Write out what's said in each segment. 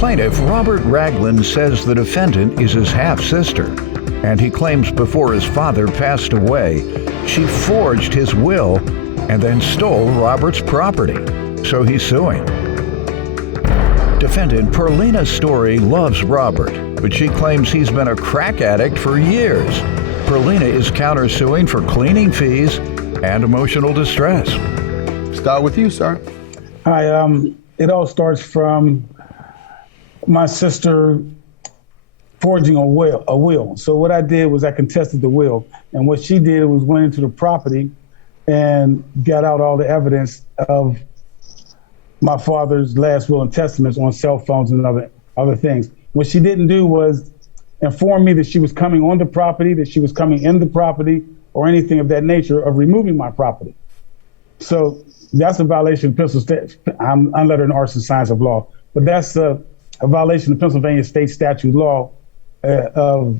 Plaintiff Robert Ragland says the defendant is his half-sister, and he claims before his father passed away, she forged his will and then stole Robert's property, so he's suing. Defendant Perlina Story loves Robert, but she claims he's been a crack addict for years. Perlina is countersuing for cleaning fees and emotional distress. Start with you, sir. Hi, it all starts from my sister forging a will. So what I did was I contested the will, and what she did was went into the property and got out all the evidence of my father's last will and testaments on cell phones and other things. What she didn't do was inform me that she was coming on the property, that she was coming in the property, or anything of that nature of removing my property. So that's a violation of Pennsylvania state. I'm unlettered in arts and science of law, but that's a violation of Pennsylvania state statute law of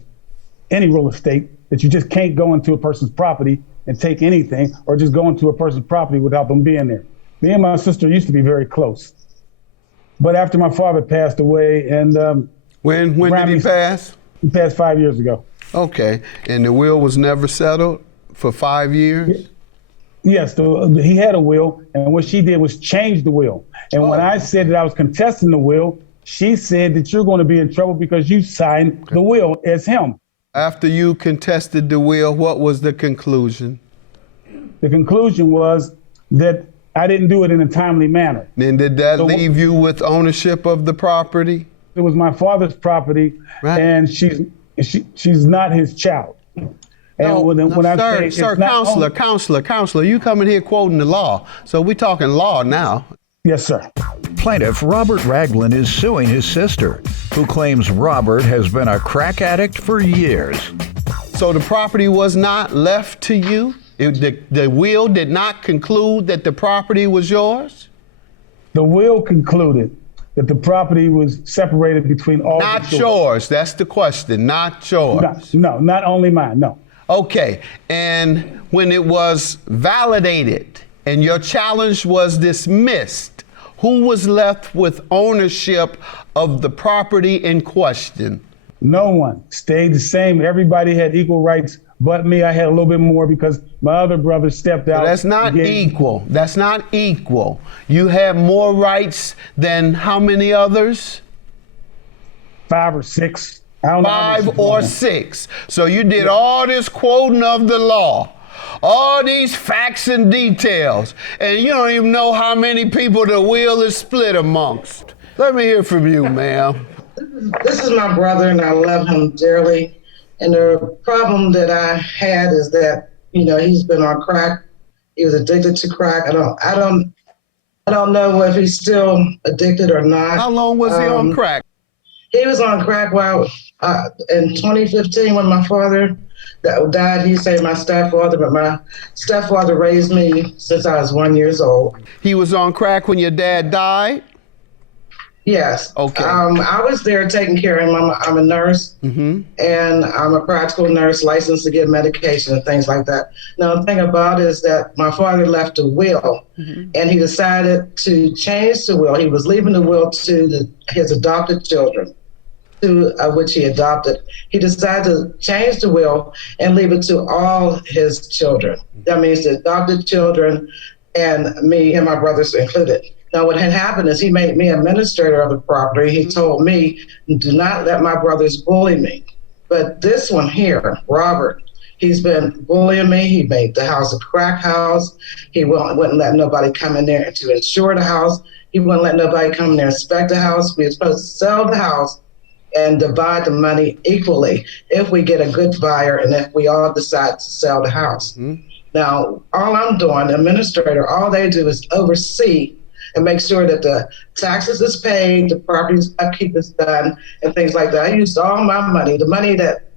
any real estate, that you just can't go into a person's property and take anything, or just go into a person's property without them being there. Me and my sister used to be very close, but after my father passed away, and when did he pass? He passed 5 years ago. Okay, and the will was never settled for 5 years? Yes, he had a will, and what she did was change the will. And when I said that I was contesting the will, she said that you're going to be in trouble because you signed the will as him. After you contested the will, what was the conclusion? The conclusion was that I didn't do it in a timely manner. Then did that leave you with ownership of the property? It was my father's property, and she's not his child. Counselor, you coming here quoting the law. So we're talking law now. Yes, sir. Plaintiff Robert Ragland is suing his sister, who claims Robert has been a crack addict for years. So the property was not left to you? The will did not conclude that the property was yours? The will concluded that the property was separated between all. Not yours, that's the question, not yours. No, not only mine, no. Okay, and when it was validated and your challenge was dismissed, who was left with ownership of the property in question? No one. Stayed the same. Everybody had equal rights, but me. I had a little bit more because my other brother stepped out. So that's not equal. That's not equal. You have more rights than how many others? 5 or 6. I don't know. 5 or 6. So you did all this quoting of the law, all these facts and details, and you don't even know how many people the will is split amongst. Let me hear from you, ma'am. This is my brother, and I love him dearly. And the problem that I had is that, he's been on crack. He was addicted to crack. I don't know if he's still addicted or not. How long was he on crack? He was on crack in 2015 when my father died. He saved my stepfather, but my stepfather raised me since I was 1 year old. He was on crack when your dad died? Yes. Okay. I was there taking care of him. I'm a nurse, and I'm a practical nurse licensed to give medication and things like that. Now, the thing about it is that my father left a will, and he decided to change the will. He was leaving the will to his adopted children, which he adopted. He decided to change the will and leave it to all his children. That means the adopted children and me and my brothers included. Now, what had happened is he made me administrator of the property. He told me, do not let my brothers bully me. But this one here, Robert, he's been bullying me. He made the house a crack house. He wouldn't let nobody come in there to insure the house. He wouldn't let nobody come in there and inspect the house. We were supposed to sell the house and divide the money equally if we get a good buyer and if we all decide to sell the house. Now, all I'm doing, the administrator, all they do is oversee and make sure that the taxes is paid, the property's upkeep is done, and things like that. I used all my money, the money that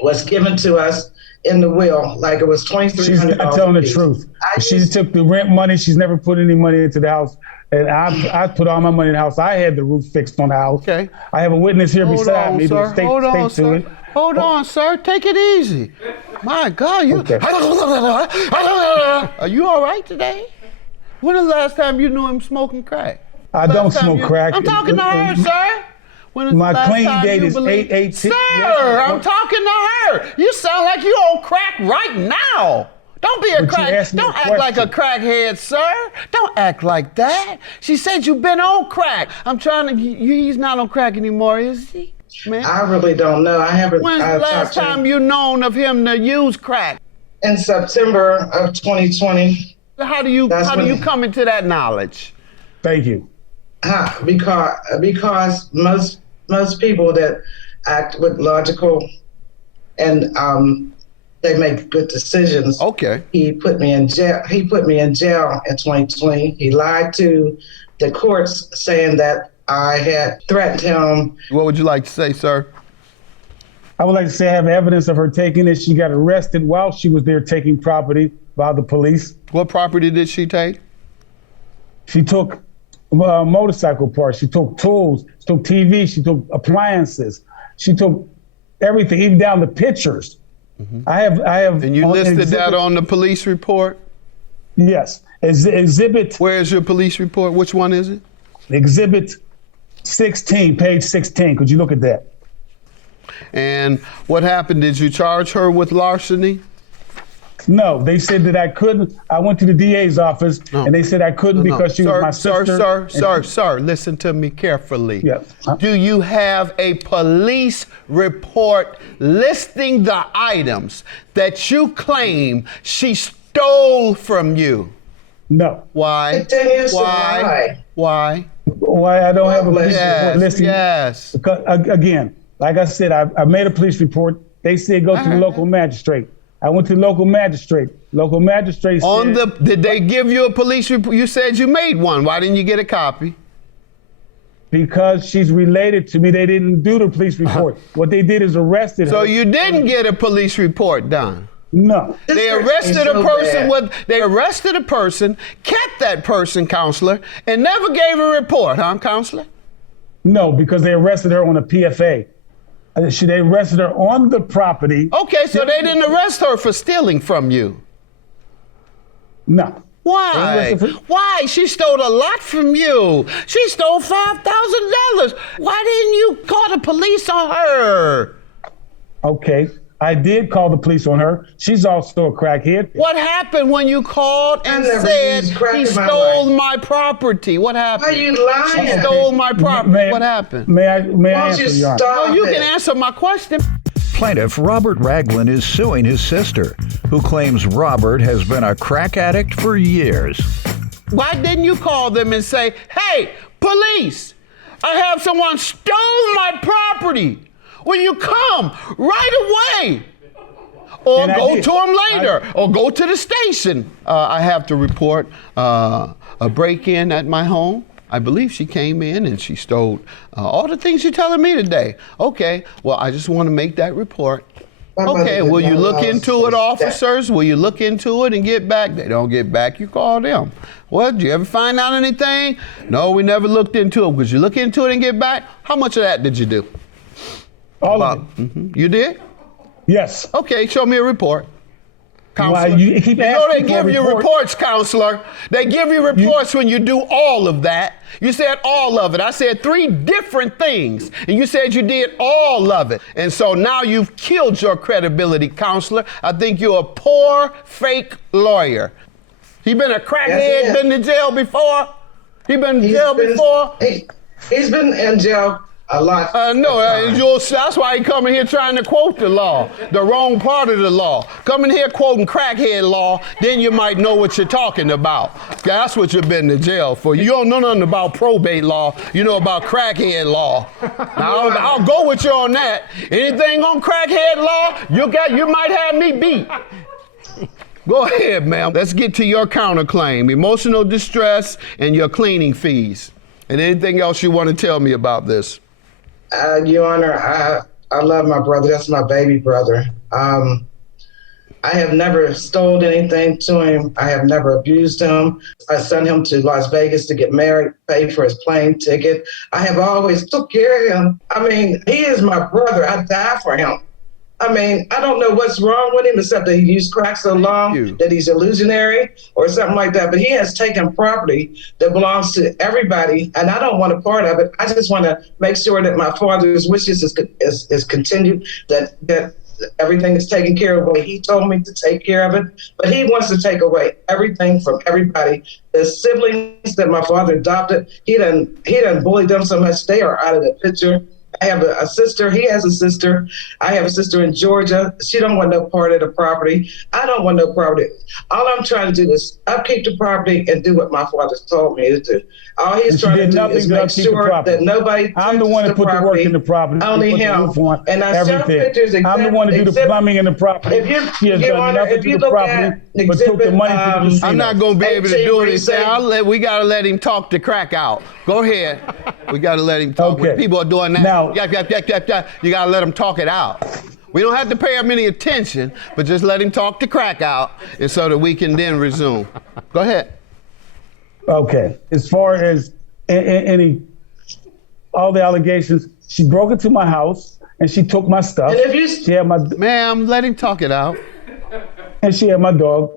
was given to us in the will, like it was $2,300. She's not telling the truth. She took the rent money. She's never put any money into the house. And I put all my money in the house. I had the roof fixed on the house. Okay. I have a witness here beside me. Hold on, sir. Take it easy. My God, you. Okay. Are you all right today? When was the last time you knew him smoking crack? I don't smoke crack. I'm talking to her, sir. When is My the last claim time date you is believed- 8/18. Sir, Yes, I'm talking to her. You sound like you on crack right now. Don't be a But you crack. asked me Don't a act like a question. crackhead, sir. Don't act like that. She said you've been on crack. I'm trying to. He's not on crack anymore, is he? Man. I really don't know. I haven't. When's the last talked to him. time you known of him to use crack? In September of 2020. How do you come into that knowledge? Thank you. Because most people that act with logical and they make good decisions. Okay. He put me in jail. He put me in jail in 2020. He lied to the courts saying that I had threatened him. What would you like to say, sir? I would like to say I have evidence of her taking it. She got arrested while she was there taking property by the police. What property did she take? She took motorcycle parts. She took tools. She took TV. She took appliances. She took everything, even down to pictures. I have. And you listed that on the police report? Yes. Exhibit. Where's your police report? Which one is it? Exhibit 16, page 16. Could you look at that? And what happened? Did you charge her with larceny? No, they said that I couldn't. I went to the DA's office and they said I couldn't because she was my sister. Sir, listen to me carefully. Yes. Do you have a police report listing the items that you claim she stole from you? No. Why? Continues to lie. Why? Why I don't have a police report listing? Yes. Because, again, like I said, I made a police report. They said go to the local magistrate. I went to the local magistrate. Local magistrate said... Did they give you a police report? You said you made one. Why didn't you get a copy? Because she's related to me, they didn't do the police report. What they did is arrested her. So you didn't get a police report done? No. They arrested a person, kept that person, counselor, and never gave a report, huh, counselor? No, because they arrested her on a PFA. They arrested her on the property. Okay, so they didn't arrest her for stealing from you. No. Why? Why? She stole a lot from you. She stole $5,000. Why didn't you call the police on her? Okay. I did call the police on her. She's also a crackhead. What happened when you called and said he stole my property? What happened? Why are you lying? He stole my property. What happened? May I answer, Your Honor? Oh, you can answer my question. Plaintiff Robert Ragland is suing his sister, who claims Robert has been a crack addict for years. Why didn't you call them and say, hey, police, I have someone stole my property. Will you come right away? Or go to them later, or go to the station. I have to report a break-in at my home. I believe she came in and she stole all the things you're telling me today. Okay, well, I just want to make that report. Okay, will you look into it, officers? Will you look into it and get back? They don't get back, you call them. Well, did you ever find out anything? No, we never looked into it. Would you look into it and get back? How much of that did you do? All of it. Mm-hmm. You did? Yes. Okay, show me a report. Counselor. Why, you keep asking they give you reports, counselor. They give you reports when you do all of that. You said all of it. I said 3 different things, and you said you did all of it. And so now you've killed your credibility, counselor. I think you're a poor, fake lawyer. He been a crackhead, been to jail before? He been in jail before? He's been in jail a lot. That's why he coming here trying to quote the law, the wrong part of the law. Coming here quoting crackhead law, then you might know what you're talking about. That's what you've been to jail for. You don't know nothing about probate law. You know about crackhead law. Now, I'll go with you on that. Anything on crackhead law, you might have me beat. Go ahead, ma'am. Let's get to your counterclaim, emotional distress and your cleaning fees. And anything else you want to tell me about this? Your Honor, I love my brother. That's my baby brother. I have never stolen anything to him. I have never abused him. I sent him to Las Vegas to get married, paid for his plane ticket. I have always took care of him. I mean, he is my brother. I die for him. I mean, I don't know what's wrong with him except that he used crack so long that he's illusionary or something like that. But he has taken property that belongs to everybody, and I don't want a part of it. I just want to make sure that my father's wishes is continued, that everything is taken care of the way he told me to take care of it. But he wants to take away everything from everybody. The siblings that my father adopted, he done bullied them so much they are out of the picture. I have a sister. He has a sister. I have a sister in Georgia. She don't want no part of the property. I don't want no property. All I'm trying to do is upkeep the property and do what my father told me to do. All he's trying to do is make sure that nobody I'm the one that put the work in the property. Only him. And I show pictures. I'm the one to do the plumbing in the property. She has done nothing to the property, but took the money to the casino. I'm not going to be able to do anything. We got to let him talk the crack out. Go ahead. We got to let him talk. When people are doing that, now, you got to let him talk it out. We don't have to pay him any attention, but just let him talk the crack out, and so that we can then resume. Go ahead. Okay. As far as all the allegations, she broke into my house and she took my stuff. And if you, she had my, ma'am, let him talk it out. And she had my dog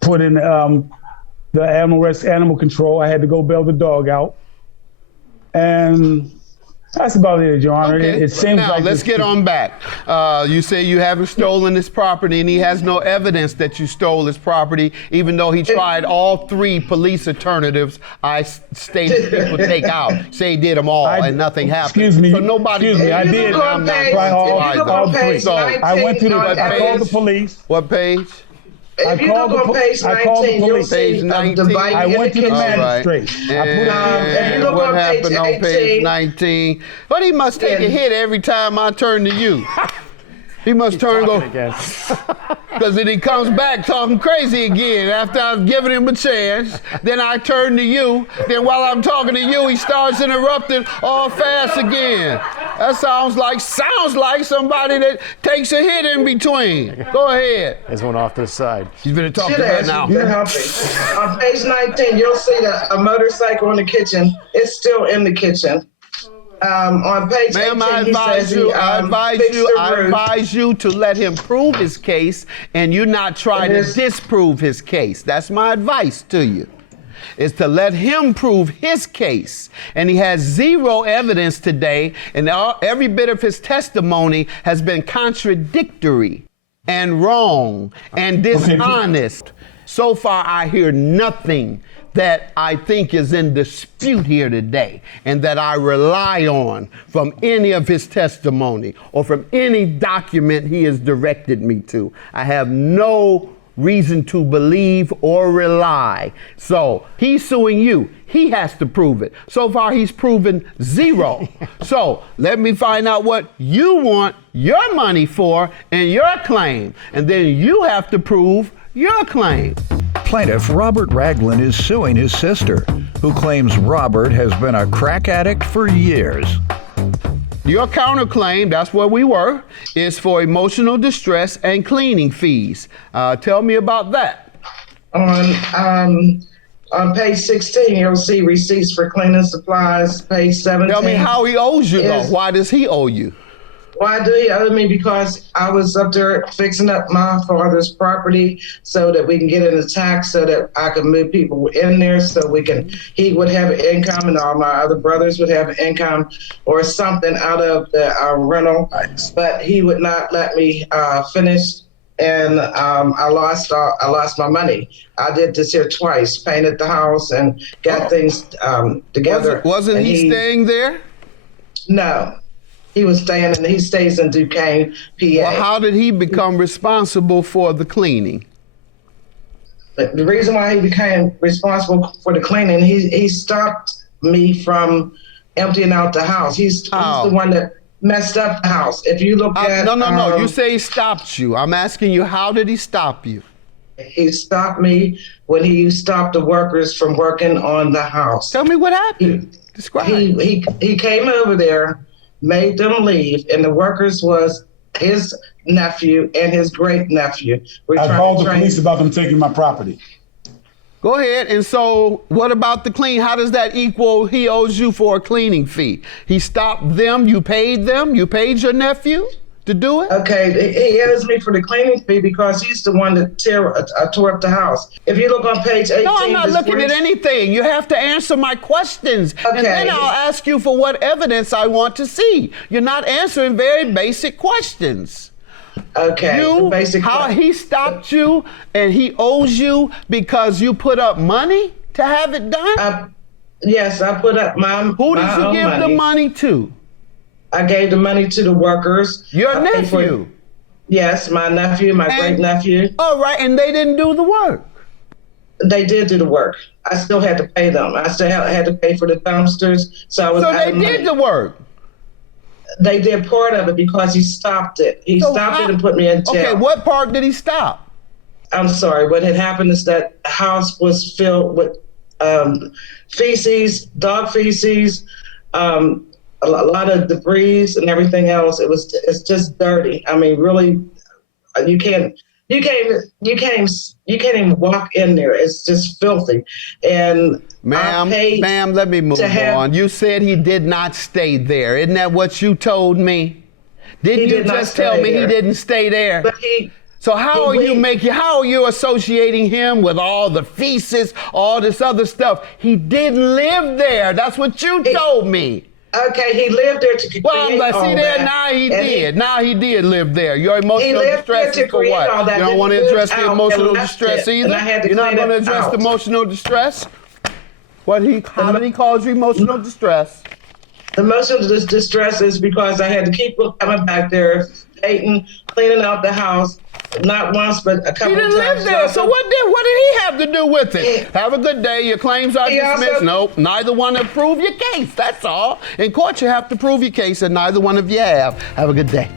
put in the animal control. I had to go bail the dog out. And that's about it, Your Honor. Okay. It seems now, like let's get on back. You say you haven't stolen this property, and he has no evidence that you stole his property, even though he tried all three police alternatives I stated people take out. Say he did them all, and nothing happened. Excuse me. So nobody. Excuse me. I did. I'm not all three. So I went to the. I called the police. What page? If you look on page 19, you'll see the bike I went to the magistrate. If you look what happened on page 19? But he must take a hit every time I turn to you. He must turn and go, because then he comes back talking crazy again after I've given him a chance. Then I turn to you. Then while I'm talking to you, he starts interrupting all fast again. That sounds like somebody that takes a hit in between. Go ahead. There's one off to the side. She's been talking to her now. On page 19, you'll see a motorcycle in the kitchen. It's still in the kitchen. On page 18, I advise you to let him prove his case, and you not try to disprove his case. That's my advice to you, is to let him prove his case. And he has zero evidence today, and every bit of his testimony has been contradictory and wrong and dishonest. So far, I hear nothing that I think is in dispute here today and that I rely on from any of his testimony or from any document he has directed me to. I have no reason to believe or rely. So he's suing you. He has to prove it. So far, he's proven zero. So let me find out what you want your money for and your claim. And then you have to prove your claim. Plaintiff Robert Ragland is suing his sister, who claims Robert has been a crack addict for years. Your counterclaim, that's where we were, is for emotional distress and cleaning fees. Tell me about that. On page 16, you'll see receipts for cleaning supplies. Page 17. Tell me how he owes you, though. Why does he owe you? Why do he owe me? Because I was up there fixing up my father's property so that we can get in the tax, so that I could move people in there, so he would have an income and all my other brothers would have an income or something out of the rental. But he would not let me finish, and I lost my money. I did this here twice, painted the house and got things together. Wasn't he staying there? No. He was staying, and he stays in Duquesne, PA. Well, how did he become responsible for the cleaning? But the reason why he became responsible for the cleaning, he stopped me from emptying out the house. He's the one that messed up the house. If you look at... No. You say he stopped you. I'm asking you, how did he stop you? He stopped me when he stopped the workers from working on the house. Tell me what happened. Describe. He came over there, made them leave, and the workers was his nephew and his great nephew. I called the police about them taking my property. Go ahead. And so what about the clean? How does that equal he owes you for a cleaning fee? He stopped them, you paid your nephew? to do it? Okay, he owes me for the cleaning fee because he's the one that tore up the house. If you look on page 18. No, I'm not looking at anything. You have to answer my questions. Okay. And then I'll ask you for what evidence I want to see. You're not answering very basic questions. Okay. He stopped you and he owes you because you put up money to have it done? Yes, I put up my Who did you give the money to? I gave the money to the workers. Your nephew? Yes, my nephew, my great nephew. All right, and they didn't do the work. They did do the work. I still had to pay them. I still had to pay for the dumpsters. So they did the work. They did part of it because he stopped it. He stopped it and put me in jail. Okay, what part did he stop? I'm sorry. What had happened is that the house was filled with feces, dog feces, a lot of debris and everything else. It's just dirty. I mean, really, you can't even walk in there. It's just filthy. And Ma'am, let me move on. You said he did not stay there. Isn't that what you told me? Didn't you just tell me he didn't stay there? But so how are you associating him with all the feces, all this other stuff? He didn't live there. That's what you told me. Okay, he lived there to create all that. Now he did live there. Your emotional distress is for what? You don't want to address the emotional distress either? You're not going to address the emotional distress? How did he cause you emotional distress? The emotional distress is because I had to keep coming back there, hating, cleaning out the house, not once, but a couple of times. He didn't live there, so what did he have to do with it? Have a good day. Your claims are dismissed. Nope, neither one have proved your case. That's all. In court, you have to prove your case, and neither one of you have. Have a good day.